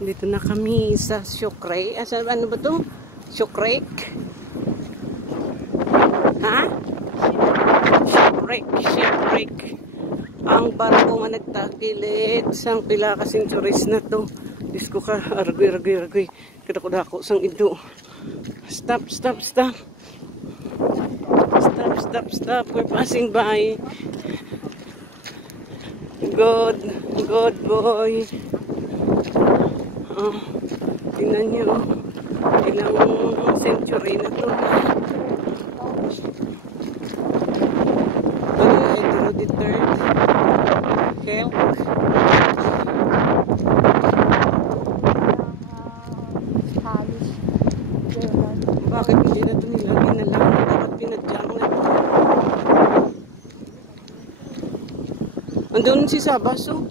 Dito na kami sa Shokrake. Ano ba to? Shokrake? Ha? Shokrake. Ang barko nga nagtakilit sang pila ka centuries na to. Disko ka, argoy. Kadako-dako sang ido. Stop. We're passing by. Good boy. Oh, tingnan nyo. Ilang century na to. Edro the Third. Help. Bakit hindi na ito nilagay na lang? Dapat pinadyang na ito. Andun si Sabaso.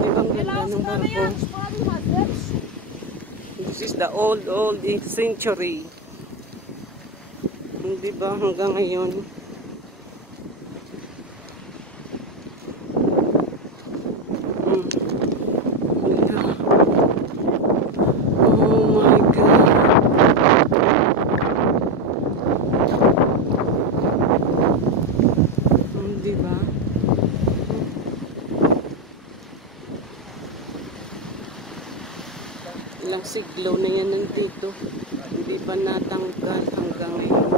Ibang ganda ng barko. This is the old century. Hindi ba hanggang ngayon? Ilang siglo na yan nandito. Hindi pa natanggal hanggang ngayon.